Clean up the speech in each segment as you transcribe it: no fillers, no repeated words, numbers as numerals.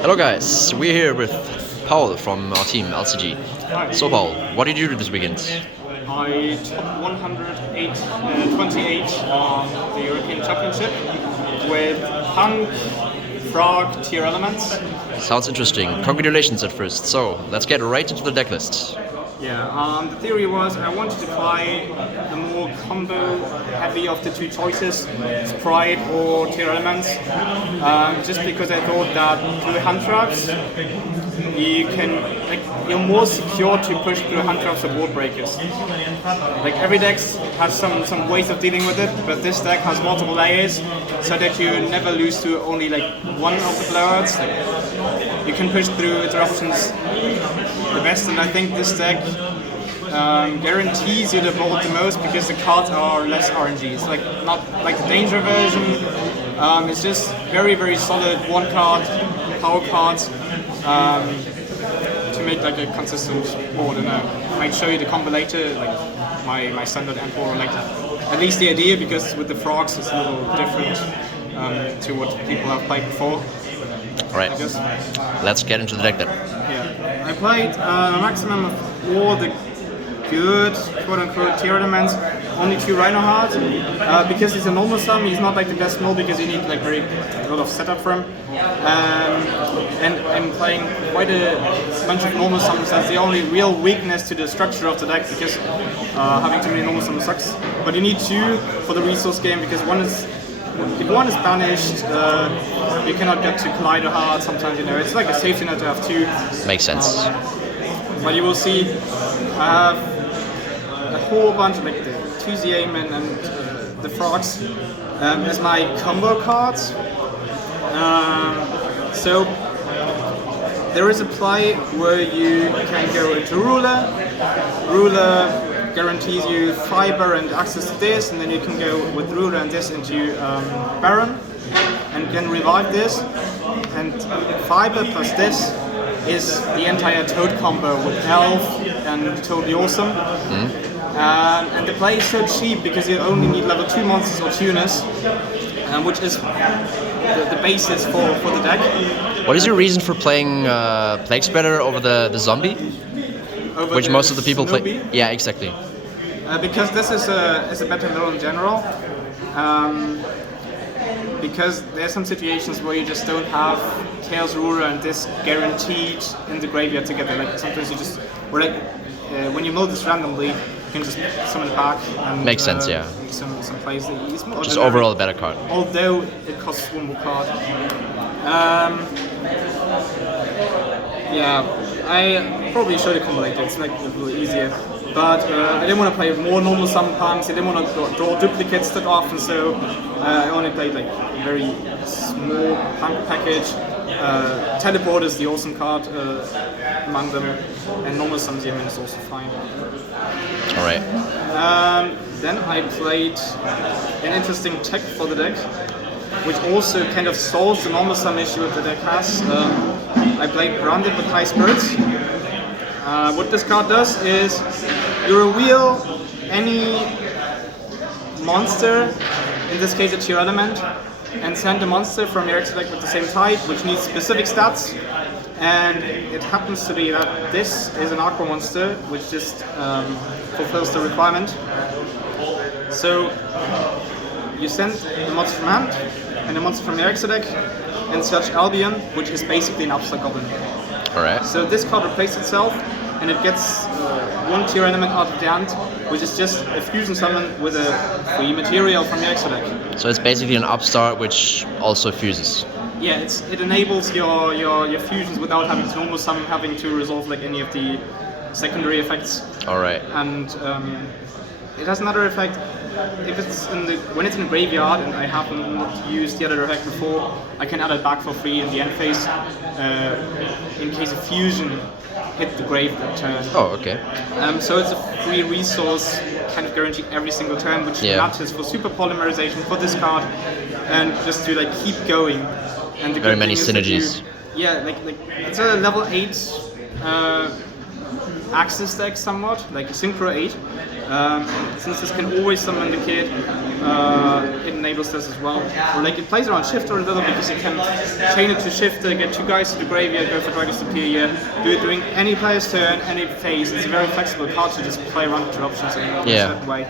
Hello guys, we're here with Paul from our team, LCG. Hi. So Paul, what did you do this weekend? I top 128 on the European Championship with P.U.N.K, Frog, Tearalements. Sounds interesting. Congratulations at first. So, let's get right into the deck list. Yeah, the theory was I wanted to play the more combo heavy of the two choices, Sprite or Tearalements, just because I thought that through hand traps you're more secure to push through hand traps or board breakers. Like every deck has some ways of dealing with it, but this deck has multiple layers, so that you never lose to only like one of the blowouts. Like, you can push through interruptions the best, and I think this deck guarantees you the board the most because the cards are less RNG. It's like not like the danger version. It's just very solid one card power cards to make like a consistent board. And I might show you the combo later, like my standard Emperor, like at least the idea, because with the frogs it's a little different to what people have played before. Alright, let's get into the deck then. Yeah, I played a maximum of all the good quote-unquote Tearalements, only 2 Rhino Hearts, because he's a normal sum. He's not like the best mill because you need like a lot of setup for him, and I'm playing quite a bunch of normal sums. That's the only real weakness to the structure of the deck, because having too many normal sums sucks. But you need 2 for the resource game, because if one is banished, you cannot get to Collider Heart. Sometimes, it's like a safety net to have 2. Makes sense. But you will see I have a whole bunch of like the 2 Zeamen and the Frogs as my combo cards. So there is a play where you can go into Ruler. Ruler guarantees you Fiber and access to this, and then you can go with Ruler and this into Baron and can revive this, and Fiber plus this is the entire Toad combo with Elf and totally awesome. And the play is so cheap because you only need level 2 monsters or tuners, which is the basis for the deck. What is your reason for playing Plague Spreader over the zombie? Over Which the most of the people play. Snowbee? Yeah, exactly. Because this is a better mill in general. Because there's some situations where you just don't have Chaos Ruler and this guaranteed in the graveyard together. Like sometimes you just, or like when you mill this randomly, you can just summon it back. And, Makes sense, yeah. Some plays that it's more Just ordinary, overall a better card. although it costs 1 more card. Yeah, I probably should have combo later. It's like a little easier. But I didn't want to play more normal summon pumps. I didn't want to draw duplicates that often, so I only played like a very small pump package. Teleport is the awesome card among them, and normal summon Zeamen is also fine. Alright. Then I played an interesting tech for the deck, which also kind of solves the normal sum issue that the deck has. I played Grounded with High Spirits. What this card does is you reveal any monster, in this case a Tearalement, and send a monster from your extra deck with the same type, which needs specific stats. And it happens to be that this is an Aqua monster, which just fulfills the requirement. So you send the monster from hand and a monster from your extra deck and search Albion, which is basically an Upside Goblin. Alright. So this card replaces itself, and it gets 1 Tearalement out of the hand, which is just a fusion summon with a free material from your extra deck. So it's basically an upstart which also fuses. Yeah, it enables your fusions without having to normal summon, having to resolve like any of the secondary effects. Alright. And it has another effect. If it's when it's in the graveyard and I happen not to use the other effect before, I can add it back for free in the end phase in case a fusion hit the grave that turn. Oh, okay. So it's a free resource kind of guaranteed every single turn, which matters for super polymerization for this card, and just to like keep going. And the Very good many thing is that synergies. like it's a level 8 Axis deck somewhat, like a Synchro 8. Since this can always summon the kid, it enables this as well. Or like it plays around Shifter a little because you can chain it to Shifter, get 2 guys to the graveyard, go for Dragon Superior, do it during any player's turn, any phase. It's a very flexible card to just play around interruptions in a certain way.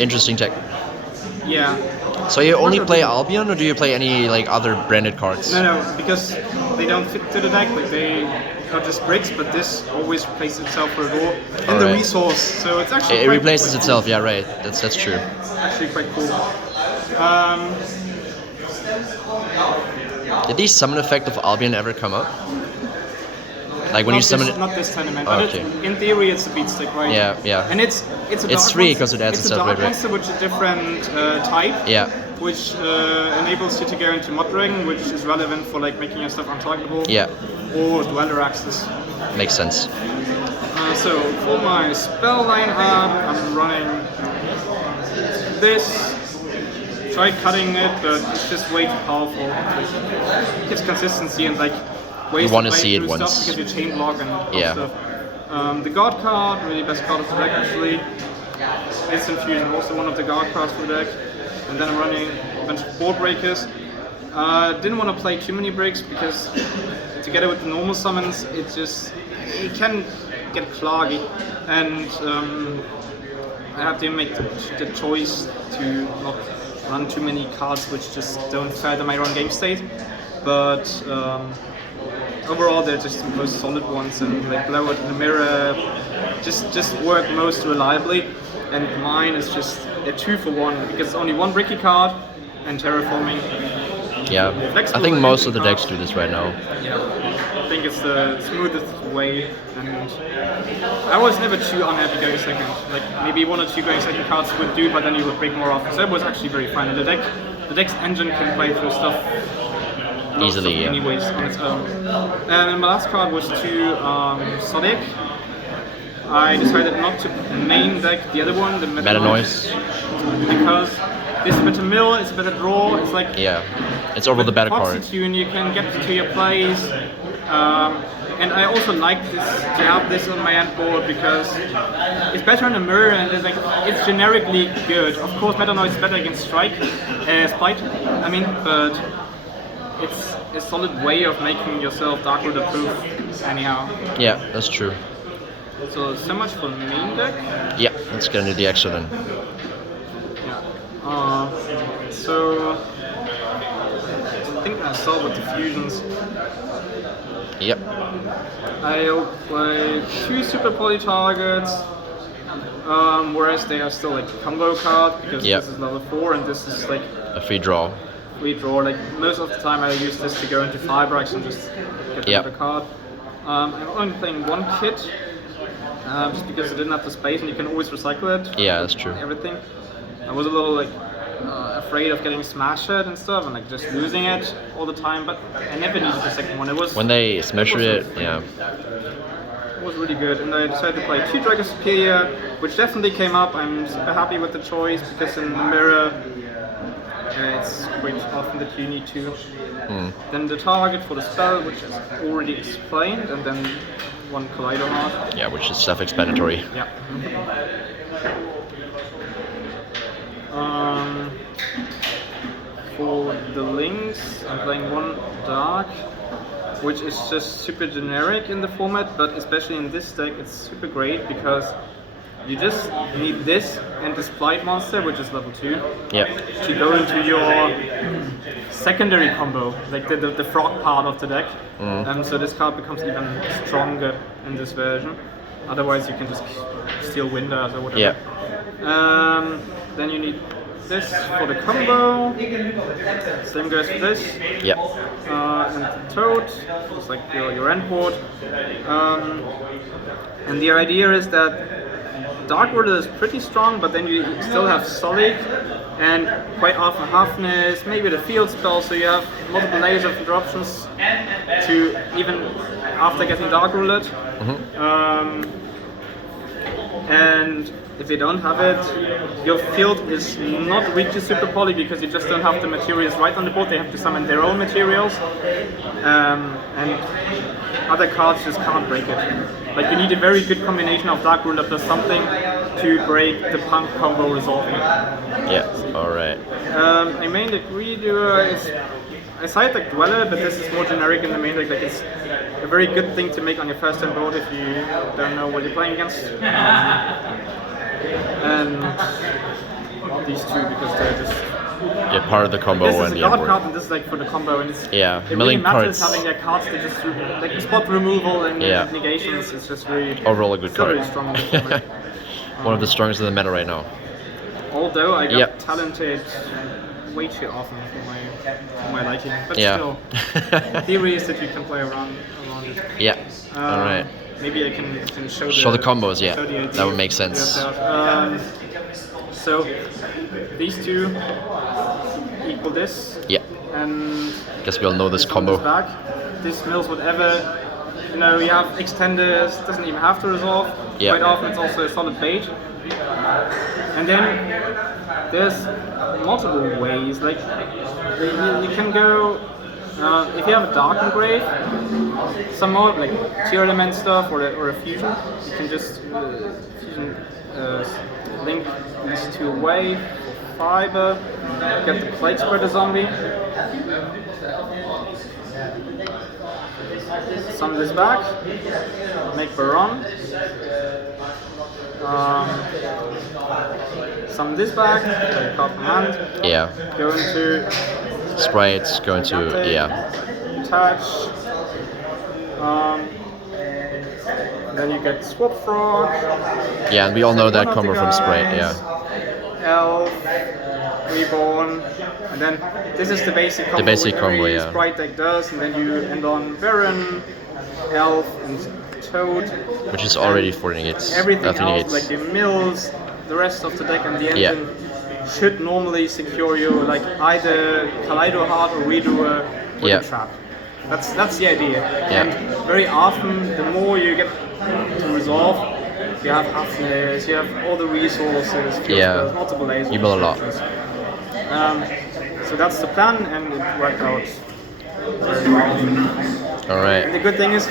Interesting tech. Yeah. So you only play Albion, or do you play any like other branded cards? No, because they don't fit to the deck. Like they are just bricks, but this always replaces itself for a door and the resource. So it's actually it replaces itself. Yeah, right. That's true. Actually, quite cool. Did the summon effect of Albion ever come up? Like when you summon it? Not this tournament. Oh, But okay. in theory, it's a beat stick, right? Yeah. And it's a dark free monster. because it adds it's itself, a dark right? monster which is a different type. Yeah. Which enables you to go into Mod Dragon, which is relevant for like making your stuff untargetable. Yeah. Or Dweller Axis. Makes sense. So for my spell lineup, I'm running this. Try cutting it, but it's just way too powerful. It gives consistency and like ways You wanna to play see it through once. stuff because you chain block and Yeah. stuff. The guard card, really best card of the deck actually. Instant Fusion, also one of the guard cards for the deck. And then I'm running a bunch of board breakers. Didn't want to play too many breaks because together with the normal summons, it can get cloggy, and I have to make the choice to not run too many cards which just don't fathom my own game state. But overall, they're just the most solid ones, and like Blow It in the Mirror just work most reliably. And mine is just a 2-for-1 because it's only 1 bricky card and terraforming. Yeah. I think most of the decks do this right now. Yeah, I think it's the smoothest way, and I was never too unhappy going second. Like maybe 1 or 2 going second cards would do, but then you would break more off. So it was actually very fun. And the deck's engine can play through stuff Easily, yeah. anyways on its own. And my last card was to Sonic. I decided not to main deck the other one, the Meta Noise. because it's a better mill, it's a better draw. It's like It's over the better card. Tune, you can get to your plays. And I also like this to have this on my end board because it's better in the mirror and it's generically good. Of course, Meta Noise is better against Spite. I mean, but it's a solid way of making yourself Dark Ruler proof. Anyhow. Yeah, that's true. So much for main deck. Yeah, let's get into the extra then. Yeah. So I think I start with the fusions. Yep. I'll play 2 super poly targets, whereas they are still like combo card because this is level 4 and this is like a free draw. Free draw. Like most of the time, I use this to go into Firebrax and just get another card. I'm only playing 1 kit. Just because I didn't have the space and you can always recycle it. Yeah, that's true. Everything. I was a little like afraid of getting smashed and stuff and like just losing it all the time, but I never needed the second one. It was when they smash it, it was really good. And I decided to play 2 Dragon Superior, which definitely came up. I'm super happy with the choice because in the mirror it's quite often that you need to. Then the target for the spell, which is already explained, and then 1 Kaleido Heart. Yeah, which is self-explanatory. Yeah. For the links, I'm playing 1 Dark, which is just super generic in the format, but especially in this deck, it's super great because you just need this and this Blight monster, which is level 2, to go into your secondary combo, like the frog part of the deck. So this card becomes even stronger in this version. Otherwise, you can just steal Winders or whatever. Then you need this for the combo. Same goes for this. And Toad, just like your end board. And the idea is that Dark Ruler is pretty strong, but then you still have Solid and quite often Halfness, maybe the field spell, so you have multiple layers of interruptions to even after getting Dark Ruler. And if you don't have it, your field is not weak to Super Poly because you just don't have the materials right on the board. They have to summon their own materials, and other cards just can't break it. Like you need a very good combination of Dark Ruler plus something to break the P.U.N.K combo resolving. Yeah, alright. I main deck Redoer is I side deck Dweller, but this is more generic in the main deck. Like it's a very good thing to make on your first turn board if you don't know what you're playing against. And these two because they're just part of the combo this is and a the guard board. card and this is like for the combo and it's Yeah, it milling really matters cards. having their cards that just like spot removal and negations is just really Overall a good card. really strong in the format. One of the strongest in the meta right now. Although I got talented way too often for my liking, but still, theory is that you can play around it. Yeah. All right. Maybe I can Show the combos. Yeah, show the that would make sense. So these two equal this. Yeah. And guess we all know this this combo. back. This mills whatever. You know, you have extenders. Doesn't even have to resolve. Yeah. Quite often it's also a solid bait. And then there's multiple ways. Like you can go if you have a dark engrave, some more like Tearalements stuff or a fusion. You can just fusion link these two away for fiber. Get the plate spreader zombie. Sum this back. Make Baron. Sum this back, play card from hand. Yeah. Go into Sprites, going to attach. Then you get Swap Frog. Yeah, and we all know that One of combo the from Sprite. guys, Yeah. Elf, Reborn, and then this is the basic combo. The basic what combo, every yeah. Sprite deck does, and then you end on Baron, Elf, and Toad. Which is already 4 negates. Everything Nothing else, negates. like your mills, the rest of the deck, and the Yeah. engine should normally secure you like either Kaleido Heart or Redoer with a trap. That's the idea. Yeah. And very often, the more you get to resolve, you have Hafners, you have all the resources, spells, multiple lasers. You build a lot. So that's the plan, and it worked out very well. Alright. And the good thing is,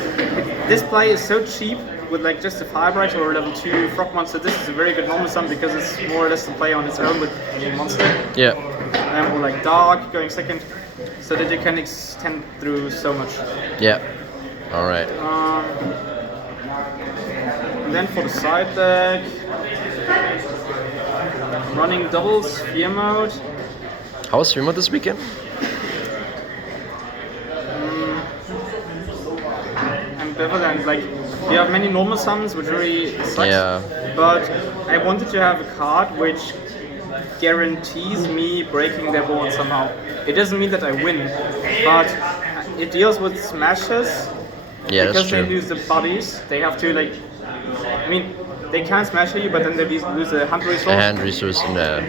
this play is so cheap with like just a Firebright or a level 2 Frog Monster. This is a very good normal sum because it's more or less to play on its own with any monster. Yeah. Or like Dark going second, so that you can extend through so much. Yeah. Alright. And then for the side deck, I'm running double Sphere mode. How was Streamer this weekend? Ambivalent, like you have many normal sums which really sucks. Yeah. But I wanted to have a card which guarantees me breaking their board somehow. It doesn't mean that I win, but it deals with smashes. Yeah, that's because true. they lose the bodies, they have to like. I mean, they can smash you, but then they lose a hand resource. A hand resource in the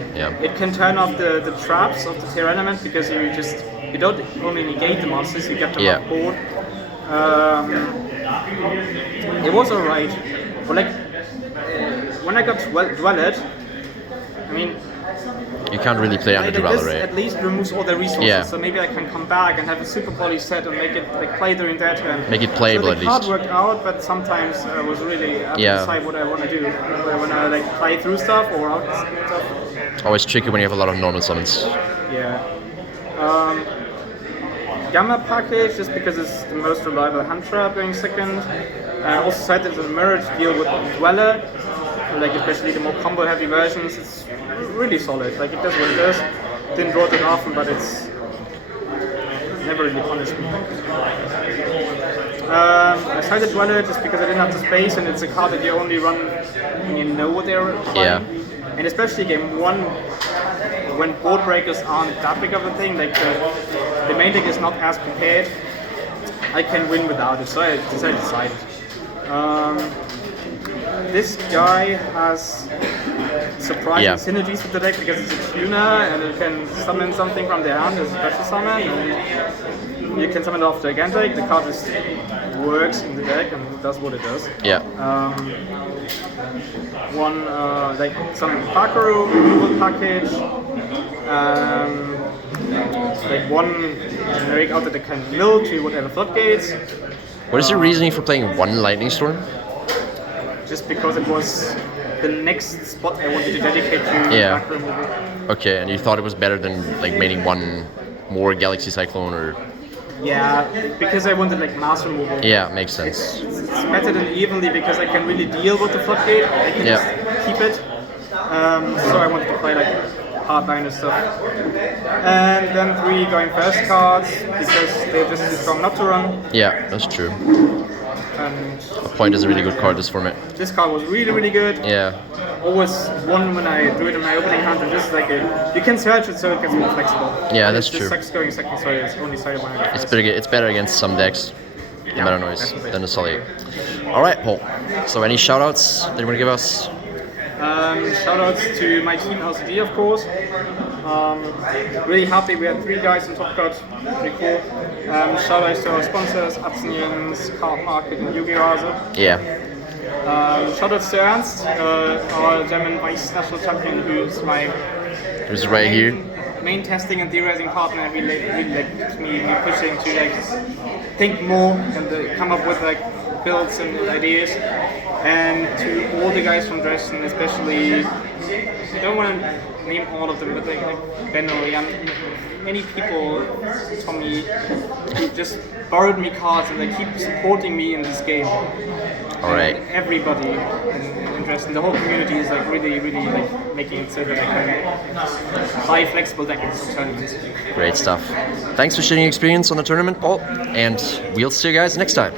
It can turn off the traps of the Tearalements because you don't only negate the monsters, you get them off board. It was alright, but like when I got Dwelled, I mean, you can't really play under Dweller, this right? at least removes all the resources, Yeah. so maybe I can come back and have a super poly set and make it like play during that turn. Make it playable so at the card least. worked out, but sometimes I was really have to decide what I want to do. When I like play through stuff or out stuff. Always tricky when you have a lot of normal summons. Yeah. Gamma package, just because it's the most reliable hand trap going second. Also side as a mirror to deal with Dweller, like especially the more combo heavy versions. It's really solid. Like it does what it does. Didn't draw it often, but it's never really punished me. I sided Dweller just because I didn't have the space, and it's a card that you only run when you know what they're playing. Yeah. And especially game 1, when board breakers aren't that big of a thing, like the main deck is not as prepared, I can win without it, so I decided to side it. This guy has surprising synergies with the deck because it's a tuner and it can summon something from their hand as a special summon, and you can summon it off the again deck. The card just works in the deck and does what it does. Yeah. One like some Bakaru removal package, like one generic out that can mill to whatever floodgates. What is your reasoning for playing one Lightning Storm? Just because it was the next spot I wanted to dedicate to Yeah. back removal. Okay, and you thought it was better than like making one more Galaxy Cyclone, or Yeah, because I wanted like mass removal. yeah, makes sense. It's better than evenly because I can really deal with the floodgate. I can Yeah. just keep it. So I wanted to play like hardliner stuff. And then 3 going first cards because they're just too strong not to run. Yeah, that's true. And A point is a really good card this format. this card was really good. Yeah, Always one when I do it in my opening hand, and just like you can search it so it gets more flexible. Yeah, that's It true. sucks going second, so it's only sorry when I go first. it's better against some decks, the Yeah, meta noise, definitely. than the Sully. Alright, Paul. So any shoutouts that you want to give us? Shoutouts to my team LCD, of course. Really happy we had 3 guys in Top Cut. Pretty cool. Shoutouts to our sponsors, Absinians, Card Market, and Yu-Gi-Oh! Yeah. Shoutouts to Ernst, our German vice national champion, who's my Who's right here? main testing and theorizing partner. Really like me pushing to like think more and come up with like builds and ideas. And to all the guys from Dresden, especially, I don't want to name all of them, but like Benno, and many people, Tommy, who just borrowed me cards and they keep supporting me in this game. Alright. And everybody in Dresden, the whole community is like really like making it so that I can buy flexible decks for tournaments. Great stuff. Thanks for sharing your experience on the tournament, Paul, and we'll see you guys next time.